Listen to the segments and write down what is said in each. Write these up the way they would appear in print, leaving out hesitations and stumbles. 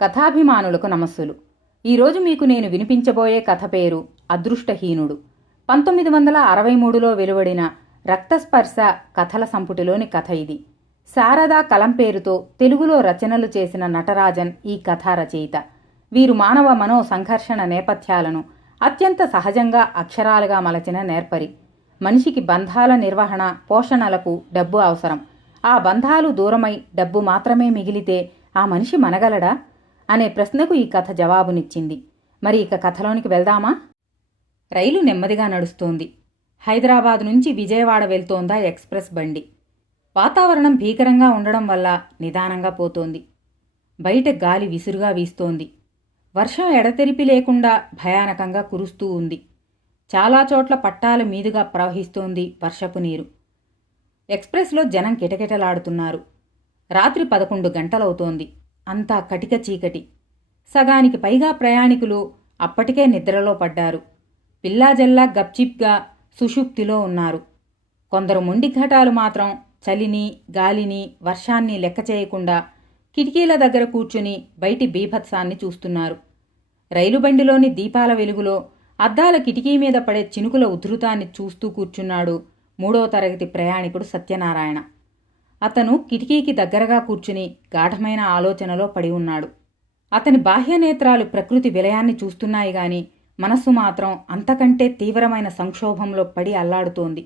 కథాభిమానులకు నమస్సులు. ఈరోజు మీకు నేను వినిపించబోయే కథ పేరు అదృష్టహీనుడు. 1963లో వెలువడిన రక్తస్పర్శ కథల సంపుటిలోని కథ ఇది. శారదా కలం పేరుతో తెలుగులో రచనలు చేసిన నటరాజన్ ఈ కథా రచయిత. వీరు మానవ మనో సంఘర్షణ నేపథ్యాలను అత్యంత సహజంగా అక్షరాలుగా మలచిన నేర్పరి. మనిషికి బంధాల నిర్వహణ, పోషణలకు డబ్బు అవసరం. ఆ బంధాలు దూరమై డబ్బు మాత్రమే మిగిలితే ఆ మనిషి మనగలడా అనే ప్రశ్నకు ఈ కథ జవాబునిచ్చింది. మరి ఇక కథలోనికి వెళ్దామా? రైలు నెమ్మదిగా నడుస్తోంది. హైదరాబాద్ నుంచి విజయవాడ వెళ్తోందా ఎక్స్ప్రెస్ బండి. వాతావరణం భీకరంగా ఉండడం వల్ల నిదానంగా పోతోంది. బయట గాలి విసురుగా వీస్తోంది. వర్షం ఎడతెరిపి లేకుండా భయానకంగా కురుస్తూ ఉంది. చాలా చోట్ల పట్టాల మీదుగా ప్రవహిస్తోంది వర్షపు నీరు. ఎక్స్ప్రెస్లో జనం కిటకిటలాడుతున్నారు. రాత్రి 11 గంటలవుతోంది. అంతా కటిక చీకటి. సగానికి పైగా ప్రయాణికులు అప్పటికే నిద్రలో పడ్డారు. పిల్లాజల్లా గప్చిప్గా సుషుప్తిలో ఉన్నారు. కొందరు మొండిఘటాలు మాత్రం చలిని, గాలిని, వర్షాన్ని లెక్క చేయకుండా కిటికీల దగ్గర కూర్చుని బయటి బీభత్సాన్ని చూస్తున్నారు. రైలుబండిలోని దీపాల వెలుగులో అద్దాల కిటికీ మీద పడే చినుకుల ఉధృతాన్ని చూస్తూ కూర్చున్నాడు 3వ తరగతి ప్రయాణికుడు సత్యనారాయణ. అతను కిటికీకి దగ్గరగా కూర్చుని గాఢమైన ఆలోచనలో పడి ఉన్నాడు. అతని బాహ్యనేత్రాలు ప్రకృతి విలయాన్ని చూస్తున్నాయి గాని మనస్సు మాత్రం అంతకంటే తీవ్రమైన సంక్షోభంలో పడి అల్లాడుతోంది.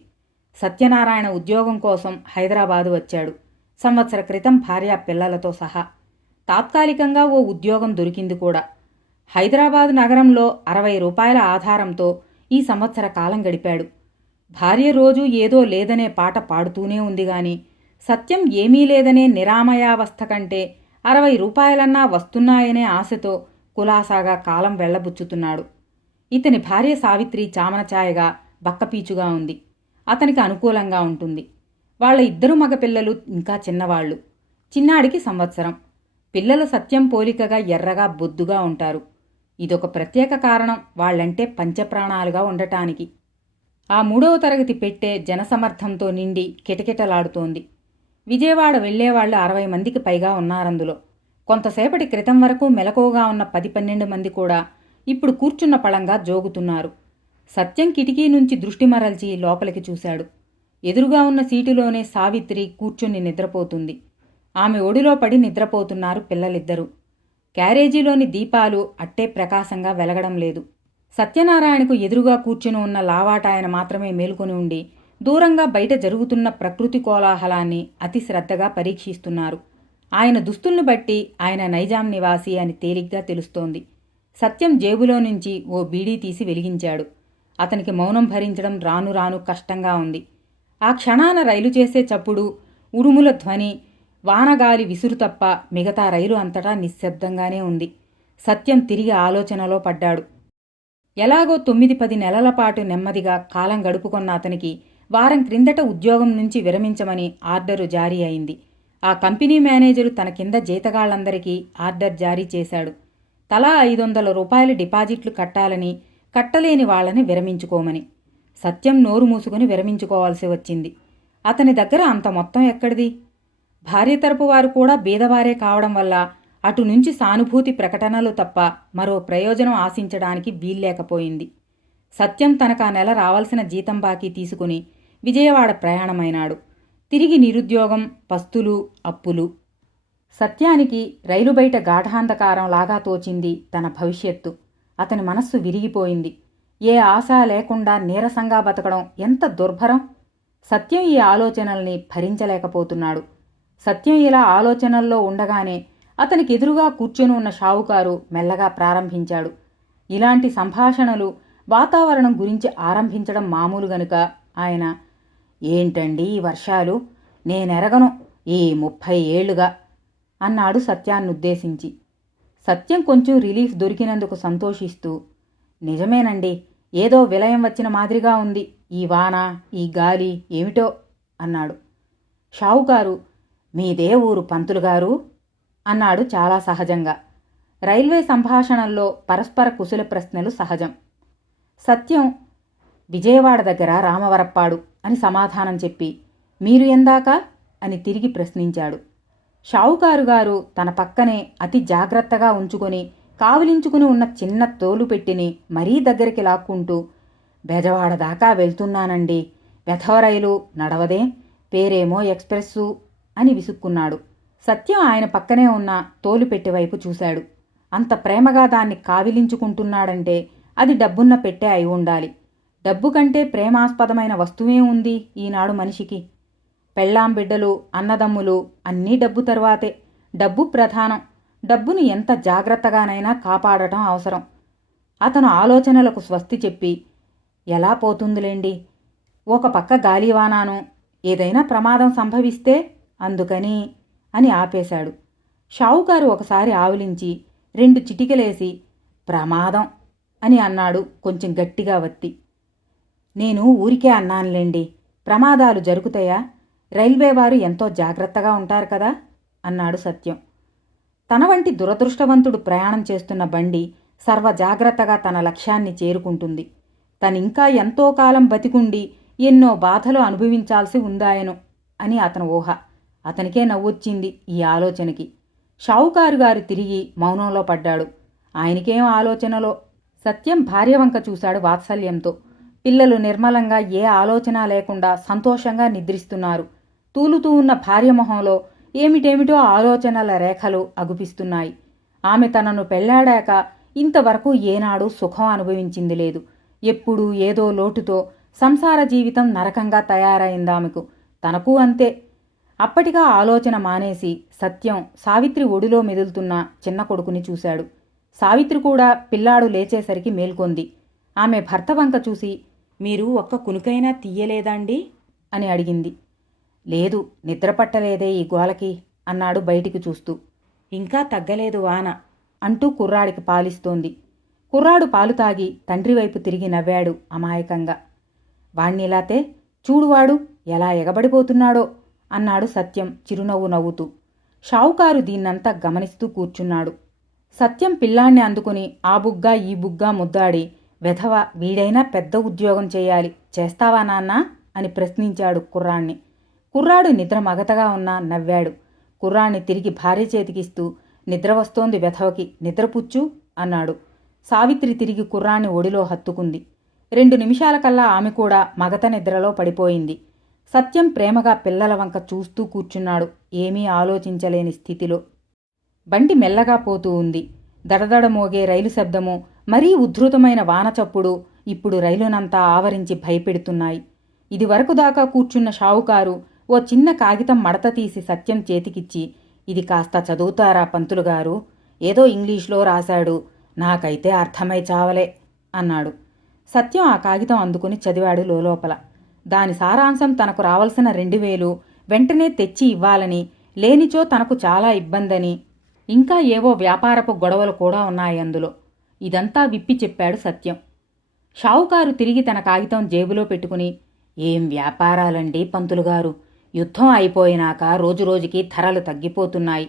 సత్యనారాయణ ఉద్యోగం కోసం హైదరాబాదు వచ్చాడు. సంవత్సర క్రితం భార్యా పిల్లలతో సహా. తాత్కాలికంగా ఓ ఉద్యోగం దొరికింది కూడా. హైదరాబాదు నగరంలో 60 రూపాయల ఆధారంతో ఈ సంవత్సర కాలం గడిపాడు. భార్య రోజూ ఏదో లేదనే పాట పాడుతూనే ఉంది గాని సత్యం ఏమీ లేదనే నిరామయావస్థ కంటే 60 రూపాయలన్నా వస్తున్నాయనే ఆశతో కులాసాగా కాలం వెళ్లబుచ్చుతున్నాడు. ఇతని భార్య సావిత్రి చామనఛాయగా బక్కపీచుగా ఉంది. అతనికి అనుకూలంగా ఉంటుంది. వాళ్ళ 2 మగపిల్లలు ఇంకా చిన్నవాళ్లు. చిన్నాడికి సంవత్సరం. పిల్లలు సత్యం పోలికగా ఎర్రగా బొద్దుగా ఉంటారు. ఇదొక ప్రత్యేక కారణం వాళ్లంటే పంచప్రాణాలుగా ఉండటానికి. ఆ 3వ తరగతి పెట్టే జనసమర్థంతో నిండి కిటకిటలాడుతోంది. విజయవాడ వెళ్లేవాళ్లు 60 మందికి పైగా ఉన్నారందులో. కొంతసేపటి క్రితం వరకు మెలకువగా ఉన్న 10-12 మంది కూడా ఇప్పుడు కూర్చున్న పళంగా జోగుతున్నారు. సత్యం కిటికీ నుంచి దృష్టి మరల్చి లోపలికి చూశాడు. ఎదురుగా ఉన్న సీటులోనే సావిత్రి కూర్చుని నిద్రపోతుంది. ఆమె ఒడిలో పడి నిద్రపోతున్నారు పిల్లలిద్దరూ. క్యారేజీలోని దీపాలు అట్టే ప్రకాశంగా వెలగడం లేదు. సత్యనారాయణకు ఎదురుగా కూర్చుని ఉన్న లావాటాయన మాత్రమే మేలుకొని ఉండి దూరంగా బయట జరుగుతున్న ప్రకృతి కోలాహలాన్ని అతి శ్రద్ధగా పరీక్షిస్తున్నారు. ఆయన దుస్తుల్ని బట్టి ఆయన నైజాం నివాసి అని తేలిగ్గా తెలుస్తోంది. సత్యం జేబులో నుంచి ఓ బీడీ తీసి వెలిగించాడు. అతనికి మౌనం భరించడం రాను రాను కష్టంగా ఉంది. ఆ క్షణాన రైలు చేసే చప్పుడు, ఉరుముల ధ్వని, వానగాలి విసురు తప్ప మిగతా రైలు అంతటా నిశ్శబ్దంగానే ఉంది. సత్యం తిరిగి ఆలోచనలో పడ్డాడు. ఎలాగో 9-10 నెలల పాటు నెమ్మదిగా కాలం గడుపుకొన్న అతనికి వారం క్రిందట ఉద్యోగం నుంచి విరమించమని ఆర్డరు జారీ అయింది. ఆ కంపెనీ మేనేజరు తన కింద జీతగాళ్లందరికీ ఆర్డర్ జారీ చేశాడు. తలా 500 రూపాయలు డిపాజిట్లు కట్టాలని, కట్టలేని వాళ్లని విరమించుకోమని. సత్యం నోరు మూసుకుని విరమించుకోవాల్సి వచ్చింది. అతని దగ్గర అంత మొత్తం ఎక్కడిది? భార్య తరపు వారు కూడా బీదవారే కావడం వల్ల అటు నుంచి సానుభూతి ప్రకటనలు తప్ప మరో ప్రయోజనం ఆశించడానికి వీల్లేకపోయింది. సత్యం తనకా నెల రావాల్సిన జీతం బాకీ తీసుకుని విజయవాడ ప్రయాణమైనాడు. తిరిగి నిరుద్యోగం, పస్తులు, అప్పులు. సత్యానికి రైలు బయట గాఢాంధకారం లాగా తోచింది తన భవిష్యత్తు. అతని మనస్సు విరిగిపోయింది. ఏ ఆశ లేకుండా నీరసంగా బతకడం ఎంత దుర్భరం! సత్యం ఈ ఆలోచనల్ని భరించలేకపోతున్నాడు. సత్యం ఇలా ఆలోచనల్లో ఉండగానే అతనికి ఎదురుగా కూర్చొని ఉన్న షావుకారు మెల్లగా ప్రారంభించాడు. ఇలాంటి సంభాషణలు వాతావరణం గురించి ఆరంభించడం మామూలు గనుక ఆయన, ఏంటండి ఈ వర్షాలు, నేనెరగను ఈ 30 ఏళ్లుగా అన్నాడు సత్యాన్నుద్దేశించి. సత్యం కొంచెం రిలీఫ్ దొరికినందుకు సంతోషిస్తూ, నిజమేనండి, ఏదో విలయం వచ్చిన మాదిరిగా ఉంది ఈ వాన, ఈ గాలి ఏమిటో అన్నాడు. షావుకారు, మీదే ఊరు పంతులుగారు అన్నాడు చాలా సహజంగా. రైల్వే సంభాషణల్లో పరస్పర కుశల ప్రశ్నలు సహజం. సత్యం, విజయవాడ దగ్గర రామవరప్పాడు అని సమాధానం చెప్పి, మీరు ఎందాక అని తిరిగి ప్రశ్నించాడు. షావుకారు గారు తన పక్కనే అతి జాగ్రత్తగా ఉంచుకొని కావిలించుకుని ఉన్న చిన్న తోలు పెట్టిని మరీ దగ్గరికి లాక్కుంటూ, బెజవాడ దాకా వెళ్తున్నానండి, వెధవ రైలు నడవదే, పేరేమో ఎక్స్ప్రెస్సు అని విసుక్కున్నాడు. సత్యం ఆయన పక్కనే ఉన్న తోలుపెట్టె వైపు చూశాడు. అంత ప్రేమగా దాన్ని కావిలించుకుంటున్నాడంటే అది డబ్బున్న పెట్టె అయి ఉండాలి. డబ్బు కంటే ప్రేమాస్పదమైన వస్తువే ఉంది ఈనాడు మనిషికి. పెళ్ళాం బిడ్డలు, అన్నదమ్ములు అన్నీ డబ్బు తరువాతే. డబ్బు ప్రధానం. డబ్బును ఎంత జాగ్రత్తగానైనా కాపాడటం అవసరం. అతను ఆలోచనలకు స్వస్తి చెప్పి, ఎలా పోతుందిలేండి, ఒక పక్క గాలివానాను, ఏదైనా ప్రమాదం సంభవిస్తే అందుకని అని ఆపేశాడు. షావుకారు ఒకసారి ఆవులించి 2 చిటికెలేసి, ప్రమాదం అని అన్నాడు కొంచెం గట్టిగా వత్తి. నేను ఊరికే అన్నానులేండి, ప్రమాదాలు జరుగుతాయా? రైల్వే వారు ఎంతో జాగ్రత్తగా ఉంటారు కదా అన్నాడు సత్యం. తన వంటి దురదృష్టవంతుడు ప్రయాణం చేస్తున్న బండి సర్వజాగ్రత్తగా తన లక్ష్యాన్ని చేరుకుంటుంది. తనింకా ఎంతో కాలం బతికుండి ఎన్నో బాధలు అనుభవించాల్సి ఉందాయను అని అతని ఊహ. అతనికే నవ్వొచ్చింది ఈ ఆలోచనకి. షావుకారు గారు తిరిగి మౌనంలో పడ్డాడు. ఆయనకేం ఆలోచనలో. సత్యం భార్య వంక చూశాడు వాత్సల్యంతో. పిల్లలు నిర్మలంగా ఏ ఆలోచన లేకుండా సంతోషంగా నిద్రిస్తున్నారు. తూలుతూ ఉన్న భార్య మొహంలో ఏమిటేమిటో ఆలోచనల రేఖలు అగుపిస్తున్నాయి. ఆమె తనను పెళ్లాడాక ఇంతవరకు ఏనాడు సుఖం అనుభవించింది లేదు. ఎప్పుడూ ఏదో లోటుతో సంసార జీవితం నరకంగా తయారైందామెకు. తనకు అంతే. అప్పటిగా ఆలోచన మానేసి సత్యం సావిత్రి ఒడిలో మెదులుతున్న చిన్న కొడుకుని చూశాడు. సావిత్రి కూడా పిల్లాడు లేచేసరికి మేల్కొంది. ఆమె భర్త వంక చూసి, మీరు ఒక్క కునుకైనా తీయలేదాండి అని అడిగింది. లేదు, నిద్రపట్టలేదే ఈ గోలకి అన్నాడు బయటికి చూస్తూ. ఇంకా తగ్గలేదు వాన అంటూ కుర్రాడికి పాలిస్తోంది. కుర్రాడు పాలు తాగి తండ్రి వైపు తిరిగి నవ్వాడు అమాయకంగా. వాణ్ణిలాతే చూడువాడు ఎలా ఎగబడిపోతున్నాడో అన్నాడు సత్యం చిరునవ్వు నవ్వుతూ. షావుకారు దీన్నంతా గమనిస్తూ కూర్చున్నాడు. సత్యం పిల్లాణ్ణి అందుకుని ఆ బుగ్గా ఈ బుగ్గా ముద్దాడి, వెధవ, వీడైనా పెద్ద ఉద్యోగం చేయాలి, చేస్తావా నాన్నా అని ప్రశ్నించాడు కుర్రాణ్ణి. కుర్రాడు నిద్ర మగతగా ఉన్నా నవ్వాడు. కుర్రాణ్ణి తిరిగి భార్య చేతికిస్తూ, నిద్ర వస్తోంది వెధవకి, నిద్రపుచ్చు అన్నాడు. సావిత్రి తిరిగి కుర్రాణ్ణి ఒడిలో హత్తుకుంది. 2 నిమిషాలకల్లా ఆమె కూడా మగత నిద్రలో పడిపోయింది. సత్యం ప్రేమగా పిల్లల వంక చూస్తూ కూర్చున్నాడు, ఏమీ ఆలోచించలేని స్థితిలో. బండి మెల్లగా పోతూ ఉంది. దడదడ మోగే రైలు శబ్దము, మరీ ఉద్ధృతమైన వానచప్పుడు ఇప్పుడు రైలునంతా ఆవరించి భయపెడుతున్నాయి. ఇదివరకు దాకా కూర్చున్న షావుకారు ఓ చిన్న కాగితం మడత తీసి సత్యం చేతికిచ్చి, ఇది కాస్త చదువుతారా పంతులుగారు? ఏదో ఇంగ్లీష్లో రాశాడు, నాకైతే అర్థమై చావలే అన్నాడు. సత్యం ఆ కాగితం అందుకుని చదివాడు లోలోపల. దాని సారాంశం తనకు రావాల్సిన 2000 వెంటనే తెచ్చి ఇవ్వాలని, లేనిచో తనకు చాలా ఇబ్బందని, ఇంకా ఏవో వ్యాపారపు గొడవలు కూడా ఉన్నాయి అందులో. ఇదంతా విప్పి చెప్పాడు సత్యం. షావుకారు తిరిగి తన కాగితం జేబులో పెట్టుకుని, ఏం వ్యాపారాలండి పంతులుగారు, యుద్ధం అయిపోయినాక రోజురోజుకి ధరలు తగ్గిపోతున్నాయి,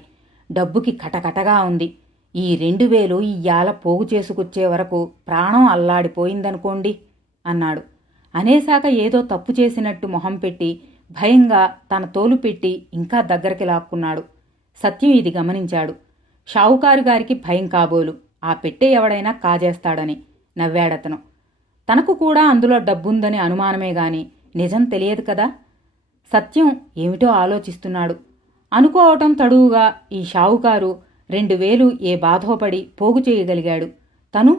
డబ్బుకి కటకటగా ఉంది, ఈ 2000 ఇయ్యాల పోగు చేసుకొచ్చే వరకు ప్రాణం అల్లాడిపోయిందనుకోండి అన్నాడు. అనేశాక ఏదో తప్పు చేసినట్టు మొహం పెట్టి భయంగా తన తోలు పెట్టి ఇంకా దగ్గరికి లాక్కున్నాడు. సత్యం ఇది గమనించాడు. షావుకారు గారికి భయం కాబోలు, ఆ పెట్టె ఎవడైనా కాజేస్తాడని నవ్వాడతను. తనకు కూడా అందులో డబ్బుందని అనుమానమే గాని నిజం తెలియదు కదా. సత్యం ఏమిటో ఆలోచిస్తున్నాడు. అనుకోవటం తడువుగా ఈ షావుకారు 2000 ఏ బాధోపడి పోగు చేయగలిగాడు. తను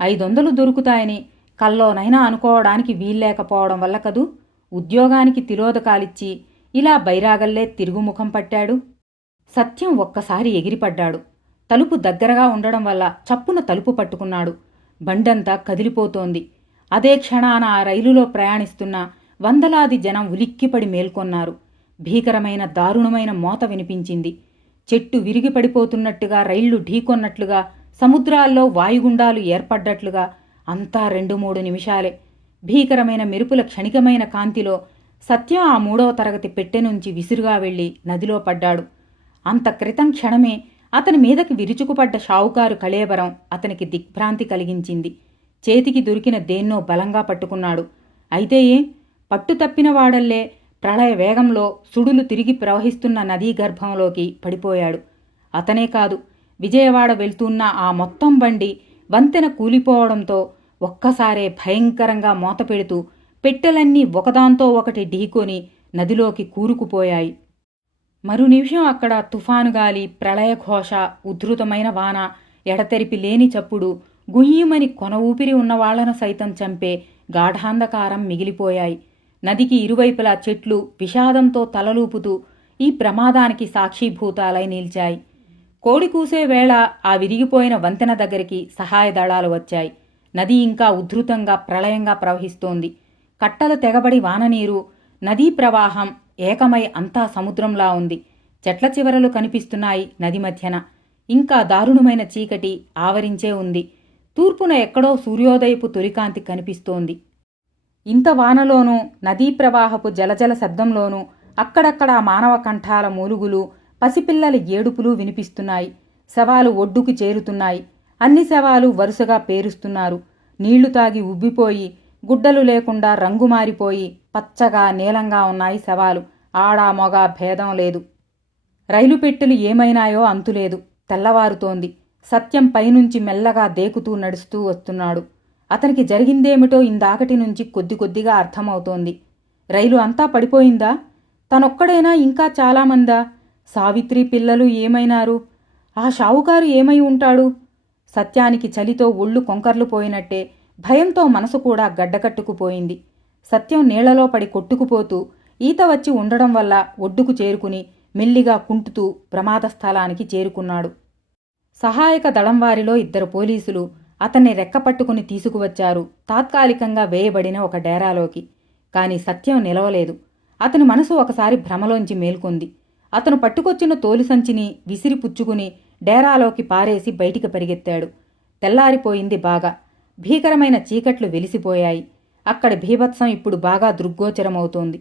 500 దొరుకుతాయని కల్లోనైనా అనుకోవడానికి వీల్లేకపోవడం వల్ల కదూ ఉద్యోగానికి తిలోదకాలిచ్చి ఇలా బైరాగల్లే తిరుగుముఖం పట్టాడు. సత్యం ఒక్కసారి ఎగిరిపడ్డాడు. తలుపు దగ్గరగా ఉండడం వల్ల చప్పున తలుపు పట్టుకున్నాడు. బండంతా కదిలిపోతోంది. అదే క్షణాన ఆ రైలులో ప్రయాణిస్తున్న వందలాది జనం ఉలిక్కిపడి మేల్కొన్నారు. భీకరమైన దారుణమైన మోత వినిపించింది. చెట్టు విరిగిపడిపోతున్నట్టుగా, రైళ్లు ఢీకొన్నట్లుగా, సముద్రాల్లో వాయుగుండాలు ఏర్పడ్డట్లుగా అంతా 2-3 నిమిషాలే. భీకరమైన మెరుపుల క్షణికమైన కాంతిలో సత్యం ఆ 3వ తరగతి పెట్టె నుంచి విసురుగా వెళ్లి నదిలో పడ్డాడు. అంత క్రితం క్షణమే అతని మీదకి విరుచుకుపడ్డ షావుకారు కళేబరం అతనికి దిగ్భ్రాంతి కలిగించింది. చేతికి దొరికిన దేన్నో బలంగా పట్టుకున్నాడు. అయితే ఏం, పట్టు తప్పిన వాడల్లే ప్రళయ వేగంలో సుడులు తిరిగి ప్రవహిస్తున్న నదీ గర్భంలోకి పడిపోయాడు. అతనే కాదు, విజయవాడ వెళ్తున్న ఆ మొత్తం బండి వంతెన కూలిపోవడంతో ఒక్కసారే భయంకరంగా మోతపెడుతూ పెట్టెలన్నీ ఒకదాంతో ఒకటి ఢీకొని నదిలోకి కూరుకుపోయాయి. మరు నిమిషం అక్కడ తుఫాను గాలి, ప్రళయఘోష, ఉధృతమైన వాన, ఎడతెరిపి లేని చప్పుడు, గుయ్యమని కొన ఊపిరి ఉన్నవాళ్లను సైతం చంపే గాఢాంధకారం మిగిలిపోయాయి. నదికి ఇరువైపులా చెట్లు విషాదంతో తలలూపుతూ ఈ ప్రమాదానికి సాక్షిభూతాలై నిలిచాయి. కోడి కూసే వేళ ఆ విరిగిపోయిన వంతెన దగ్గరికి సహాయ దళాలు వచ్చాయి. నది ఇంకా ఉధృతంగా ప్రళయంగా ప్రవహిస్తోంది. కట్టలు తెగబడి వాననీరు, నదీ ప్రవాహం ఏకమై అంతా సముద్రంలా ఉంది. చెట్ల చివరలు కనిపిస్తున్నాయి నది మధ్యన. ఇంకా దారుణమైన చీకటి ఆవరించే ఉంది. తూర్పున ఎక్కడో సూర్యోదయపు తొలికాంతి కనిపిస్తోంది. ఇంత వానలోనూ, నదీ ప్రవాహపు జలజల శబ్దంలోనూ అక్కడక్కడా మానవ కంఠాల మూలుగులు, పసిపిల్లల ఏడుపులు వినిపిస్తున్నాయి. శవాలు ఒడ్డుకు చేరుతున్నాయి. అన్ని శవాలు వరుసగా పేరుస్తున్నారు. నీళ్లు తాగి ఉబ్బిపోయి, గుడ్డలు లేకుండా రంగు మారిపోయి పచ్చగా నీలంగా ఉన్నాయి శవాలు. ఆడా మొగ భేదం లేదు. రైలు పెట్టెలు ఏమైనాయో అంతులేదు. తెల్లవారుతోంది. సత్యం పైనుంచి మెల్లగా దేకుతూ నడుస్తూ వస్తున్నాడు. అతనికి జరిగిందేమిటో ఇందాకటి నుంచి కొద్ది కొద్దిగా అర్థమవుతోంది. రైలు అంతా పడిపోయిందా? తనొక్కడైనా ఇంకా చాలామందా? సావిత్రి పిల్లలు ఏమైనారు? ఆ షావుకారు ఏమై ఉంటాడు? సత్యానికి చలితో ఒళ్ళు కొంకర్లు పోయినట్టే భయంతో మనసు కూడా గడ్డకట్టుకుపోయింది. సత్యం నీళ్లలో పడి కొట్టుకుపోతూ ఈత వచ్చి ఉండడం వల్ల ఒడ్డుకు చేరుకుని మెల్లిగా కుంటుతూ ప్రమాద స్థలానికి చేరుకున్నాడు. సహాయక దళం వారిలో 2 పోలీసులు అతన్ని రెక్కపట్టుకుని తీసుకువచ్చారు తాత్కాలికంగా వేయబడిన ఒక డేరాలోకి. కాని సత్యం నిలవలేదు. అతని మనసు ఒకసారి భ్రమలోంచి మేల్కొంది. అతను పట్టుకొచ్చిన తోలు సంచిని విసిరి పుచ్చుకుని డేరాలోకి పారేసి బయటికి పరిగెత్తాడు. తెల్లారిపోయింది బాగా. భీకరమైన చీకట్లు వెలిసిపోయాయి. అక్కడి భీభత్సం ఇప్పుడు బాగా దృగ్గోచరమవుతోంది.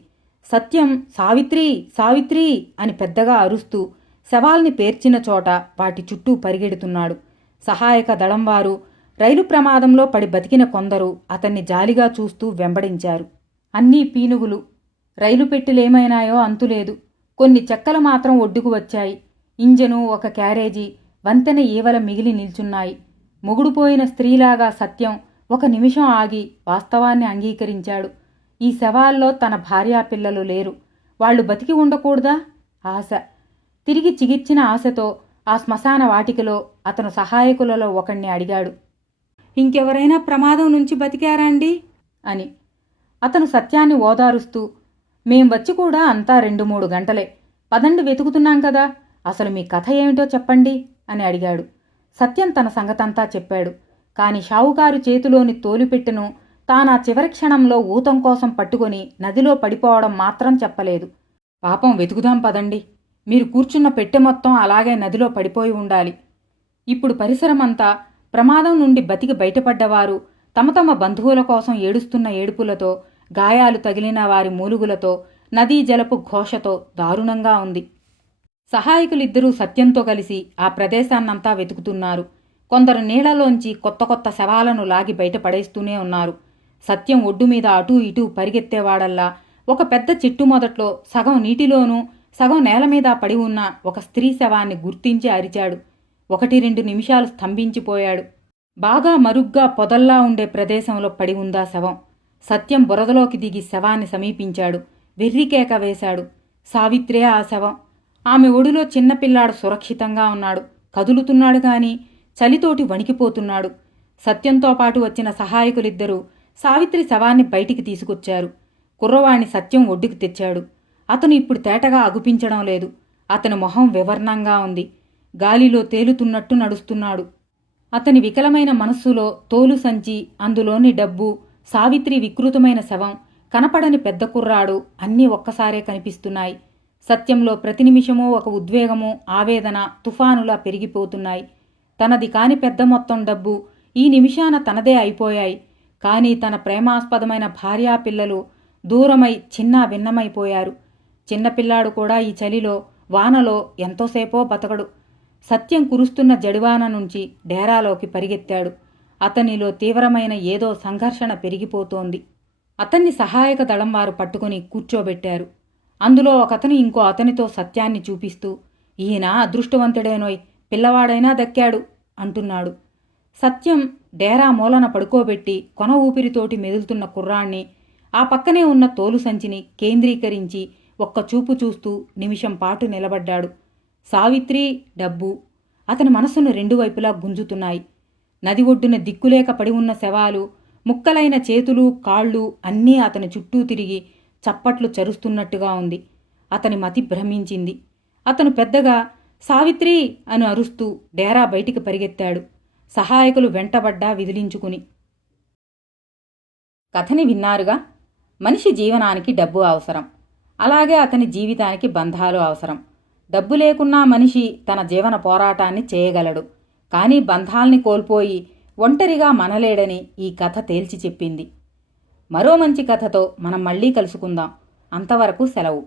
సత్యం సావిత్రి సావిత్రి అని పెద్దగా అరుస్తూ శవాల్ని పేర్చిన చోట వాటి చుట్టూ పరిగెడుతున్నాడు. సహాయక దళం వారు, రైలు ప్రమాదంలో పడి బతికిన కొందరు అతన్ని జాలిగా చూస్తూ వెంబడించారు. అన్నీ పీనుగులు. రైలు పెట్టెలేమైనాయో అంతులేదు. కొన్ని చెక్కలు మాత్రం ఒడ్డుకు వచ్చాయి. ఇంజను, ఒక క్యారేజీ, వంతెన ఈవల మిగిలి నిల్చున్నాయి. మొగుడుపోయిన స్త్రీలాగా సత్యం ఒక నిమిషం ఆగి వాస్తవాన్ని అంగీకరించాడు. ఈ శవాల్లో తన భార్యాపిల్లలు లేరు. వాళ్లు బతికి ఉండకూడదా? ఆశ. తిరిగి చిగిర్చిన ఆశతో ఆ శ్మశాన వాటికలో అతను సహాయకులలో ఒకణ్ణి అడిగాడు, ఇంకెవరైనా ప్రమాదం నుంచి బతికారాండి అని. అతను సత్యాన్ని ఓదారుస్తూ, మేం వచ్చి కూడా అంతా 2-3 గంటలే. పదండి, వెతుకుతున్నాం కదా. అసలు మీ కథ ఏమిటో చెప్పండి అని అడిగాడు. సత్యం తన సంగతంతా చెప్పాడు. కాని షావుకారు చేతిలోని తోలుపెట్టెను తానా చివరి క్షణంలో ఊతం కోసం పట్టుకొని నదిలో పడిపోవడం మాత్రం చెప్పలేదు. పాపం, వెతుకుదాం పదండి. మీరు కూర్చున్న పెట్టె మొత్తం అలాగే నదిలో పడిపోయి ఉండాలి. ఇప్పుడు పరిసరమంతా ప్రమాదం నుండి బతికి బయటపడ్డవారు తమ తమ బంధువుల కోసం ఏడుస్తున్న ఏడుపులతో, గాయాలు తగిలిన వారి మూలుగులతో, నదీ జలపు ఘోషతో దారుణంగా ఉంది. సహాయకులిద్దరూ సత్యంతో కలిసి ఆ ప్రదేశాన్నంతా వెతుకుతున్నారు. కొందరు నీళ్లలోంచి కొత్త కొత్త శవాలను లాగి బయటపడేస్తూనే ఉన్నారు. సత్యం ఒడ్డు మీద అటూ ఇటూ పరిగెత్తేవాడల్లా ఒక పెద్ద చెట్టు మొదట్లో సగం నీటిలోనూ సగం నేల మీద పడి ఉన్న ఒక స్త్రీ శవాన్ని గుర్తించి అరిచాడు. 1-2 నిమిషాలు స్తంభించిపోయాడు. బాగా మరుగ్గా పొదల్లా ఉండే ప్రదేశంలో పడి ఉందా శవం. సత్యం బురదలోకి దిగి శవాన్ని సమీపించాడు. వెర్రికేక వేశాడు. సావిత్రే ఆ శవం. ఆమె ఒడిలో చిన్నపిల్లాడు సురక్షితంగా ఉన్నాడు. కదులుతున్నాడు గాని చలితోటి వణికిపోతున్నాడు. సత్యంతో పాటు వచ్చిన సహాయకులిద్దరూ సావిత్రి శవాన్ని బయటికి తీసుకొచ్చారు. కుర్రవాణ్ణి సత్యం ఒడ్డుకు తెచ్చాడు. అతను ఇప్పుడు తేటగా అగుపించడం లేదు. అతని మొహం వివర్ణంగా ఉంది. గాలిలో తేలుతున్నట్టు నడుస్తున్నాడు. అతని వికలమైన మనస్సులో తోలు సంచి, అందులోని డబ్బు, సావిత్రి వికృతమైన శవం, కనపడని పెద్ద కుర్రాడు అన్నీ ఒక్కసారే కనిపిస్తున్నాయి. సత్యంలో ప్రతి నిమిషమూ ఒక ఉద్వేగము, ఆవేదన తుఫానులా పెరిగిపోతున్నాయి. తనది కాని పెద్ద మొత్తం డబ్బు ఈ నిమిషాన తనదే అయిపోయాయి. కానీ తన ప్రేమాస్పదమైన భార్యాపిల్లలు దూరమై చిన్నా భిన్నమైపోయారు. చిన్నపిల్లాడు కూడా ఈ చలిలో, వానలో ఎంతోసేపో బతకడు. సత్యం కురుస్తున్న జడివాన నుంచి డేరాలోకి పరిగెత్తాడు. అతనిలో తీవ్రమైన ఏదో సంఘర్షణ పెరిగిపోతోంది. అతన్ని సహాయక దళం వారు పట్టుకుని కూర్చోబెట్టారు. అందులో ఒకతను ఇంకో అతనితో సత్యాన్ని చూపిస్తూ, ఈయన అదృష్టవంతుడేనోయ్, పిల్లవాడైనా దక్కాడు అంటున్నాడు. సత్యం డేరా మూలన పడుకోబెట్టి కొన ఊపిరితోటి మెదులుతున్న కుర్రాణ్ణి, ఆ పక్కనే ఉన్న తోలు సంచిని కేంద్రీకరించి ఒక్క చూపు చూస్తూ నిమిషం పాటు నిలబడ్డాడు. సావిత్రి, డబ్బు అతని మనసును రెండు వైపులా గుంజుతున్నాయి. నది ఒడ్డున దిక్కులేక పడి ఉన్న శవాలు, ముక్కలైన చేతులు కాళ్ళు అన్నీ అతని చుట్టూ తిరిగి చప్పట్లు చరుస్తున్నట్టుగా ఉంది. అతని మతి భ్రమించింది. అతను పెద్దగా సావిత్రి అని అరుస్తూ డేరా బయటికి పరిగెత్తాడు, సహాయకులు వెంటబడ్డా విదిలించుకుని. కథని విన్నారుగా. మనిషి జీవనానికి డబ్బు అవసరం, అలాగే అతని జీవితానికి బంధాలు అవసరం. డబ్బు లేకున్నా మనిషి తన జీవన పోరాటాన్ని చేయగలడు, కానీ బంధాల్ని కోల్పోయి ఒంటరిగా మనలేడని ఈ కథ తేల్చి చెప్పింది. మరో మంచి కథతో మనం మళ్ళీ కలుసుకుందాం. అంతవరకు సెలవు.